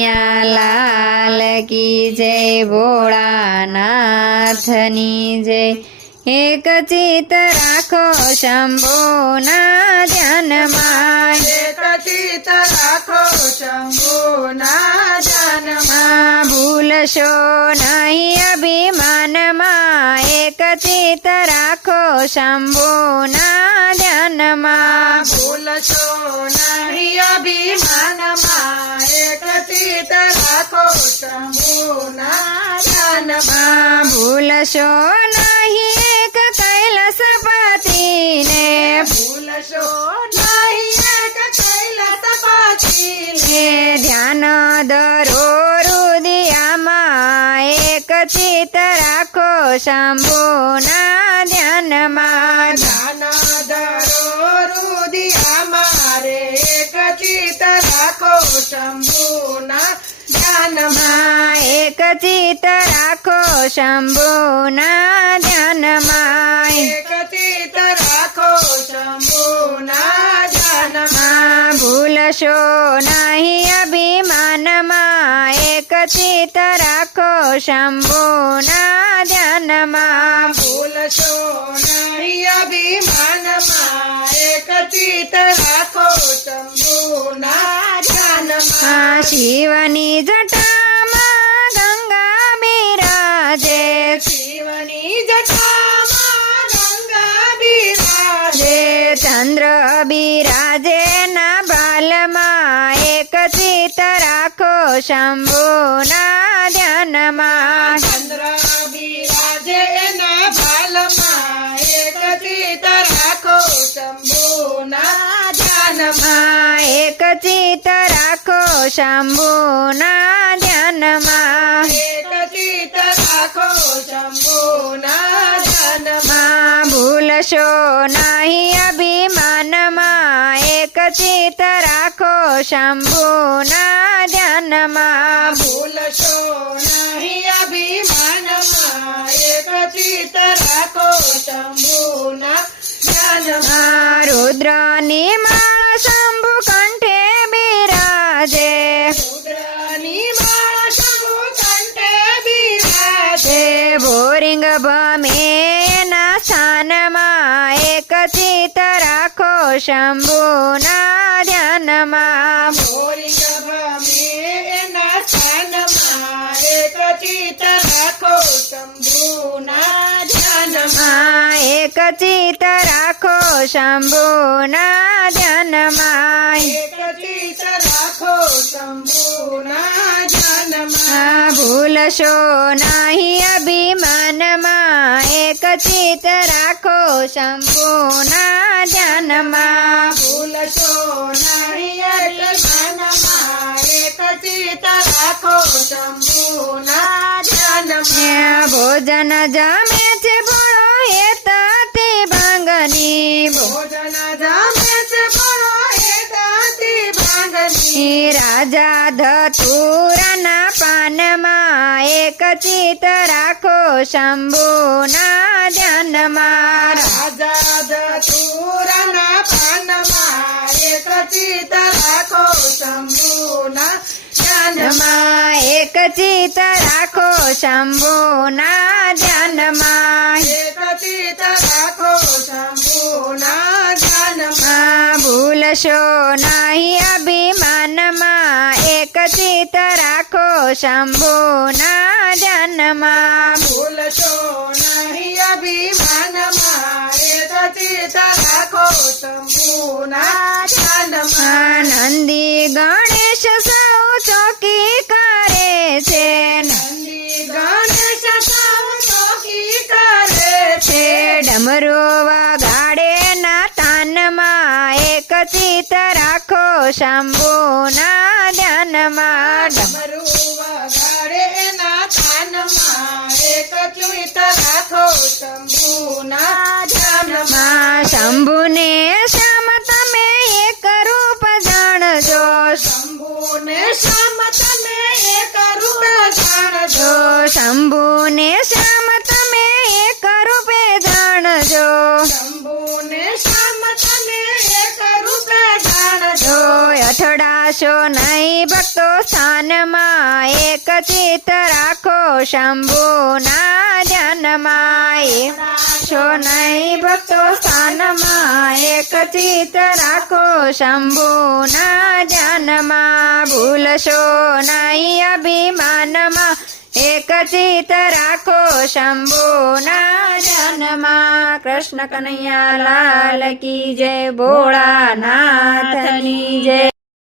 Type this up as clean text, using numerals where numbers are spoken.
લાલ કી જય, ભોળાનાથની જય। એક ચિત્ત રાખો શંભુના ધ્યાનમાં, એક ચિત્ત રાખો શંભુના ધ્યાનમાં। ભૂલશો નહીં અભિમાનમાં, એક ચિત્ત રાખો શંભુના ધ્યાનમાં। ભૂલશો નહીં અભિમાનમાં, એક ચિત્ત રાખો શંભુના ધ્યાનમાં। ભૂલશો નહીં એક કૈલાસપતિને, ભૂલશો નહીં એક કૈલાસપતિને। ધ્યાન ધરો હૃદયમાં, એક ચિત્ત રાખો શંભુના ધ્યાનમાં। ધ્યાન ધરો હૃદયમાં રે, એક ચિત્ત રાખો શંભુના ધ્યાનમાં। એક ચિત્ત રાખો શંભુના ધ્યાનમાં। એક ચિત્ત રાખો શંભુના ધ્યાનમાં। ભૂલશો નહીં અભિમાનમાં, એક ચિત્ત રાખો શંભુના ધ્યાનમાં। ભૂલશો નહીં અભિમાનમાં, એક ચિત્ત રાખો શંભુના ધ્યાનમાં। શિવની જટામાં ગંગા બિરાજે, શિવની જટામાં ગંગા બિરાજે। ચંદ્ર બિરાજે ના બાલમાં, એક ચિત્ત રાખો શંભુના ધ્યાનમાં। ચંદ્ર બિરાજે એના ભાલમાં, એક ચિત્ત રાખો શંભુના ધ્યાનમાં। એક ચિત્ત રાખો શંભુના ધ્યાનમાં। એક ચિત્ત રાખો શંભુના ધ્યાનમાં। ભૂલશો નહીં અભિમાનમાં, એક ચિત્ત રાખો શંભુના ધ્યાનમાં। ભૂલશો નહીં અભિમાનમાં, એક ચિત્ત રાખો શંભુના ધ્યાનમાં। રુદ્રની માળા શંભુ કંઠે બિરાજે, રુદ્રની માળા શંભુ કંઠે બિરાજે। ભોરિંગ ભમે ના સ્થાનમાં, એક ચિત્ત રાખો શંભુના ધ્યાનમાં। ભોરિંગ ભમે એના સ્થાનમાં, એક ચિત્ત રાખો શંભુના ધ્યાનમાં। એક ચિત્ત રાખો શંભુના ધ્યાનમાં। એક ચિત્ત રાખો શંભુના ધ્યાનમાં। ભૂલશો નહીં અભિમાનમાં, એક ચિત્ત રાખો શંભુના ધ્યાનમાં। ભૂલશો નહીં અભિમાનમાં, એક ચિત્ત રાખો શંભુના ધ્યાનમાં। ભોજન જમે છે પુરોહિત તે ભાંગની, ભોજન જમે છે પુરોહિત તે ભાંગની। રાજા ધતુરાના પાનમાં, એક ચિત્ત રાખો શંભુના ધ્યાનમાં। રાજા ધતુરાના પાનમાં, એક ચિત્ત રાખો શંભુના ધ્યાનમાં। એક ચિત્ત રાખો શંભુના ધ્યાનમાં। એક ચિત્ત રાખો શંભુના ધ્યાનમાં। ભૂલશો નહીં અભિમાનમાં, એક ચિત્ત રાખો શંભુના ધ્યાનમાં। ભૂલશો નહીં અભિમાનમાં, એક ચિત્ત રાખો શંભુના ધ્યાનમાં। નંદી ગણેશ સૌ ચોકી કરે છે, નંદી ગણેશ સૌ ચોકી કરે છે। ડમરો વગાડે ના તાનમાં, એક ચિત્ત રાખો શંભુના ધ્યાનમાં। ડમરું વગાડે એના કાનમાં, એક ચિત્ત રાખો શંભુના ધ્યાનમાં। શંભુને શ્યામ તમે એક રૂપ જાણજો, શંભુને શ્યામ તમે એક રૂપ જાણજો। શંભુને શ્યામ તમે એક રૂપે જાણજો। શંભુને શ્યામ તમે એક રૂપ જાણજો। અઠડા ભૂલાશો નહીં ભક્તો સ્થાનમાં એક ચિત્ત રાખો શંભુના ધ્યાનમાં ભૂલાશો નહીં ભક્તો સ્થાનમાં એક ચિત્ત રાખો શંભુના ધ્યાનમાં ભૂલશો નહીં અભિમાનમાં એક ચિત્ત રાખો શંભુના ધ્યાનમાં કૃષ્ણ કનૈયા લાલ કી જય ભોળાનાથની જય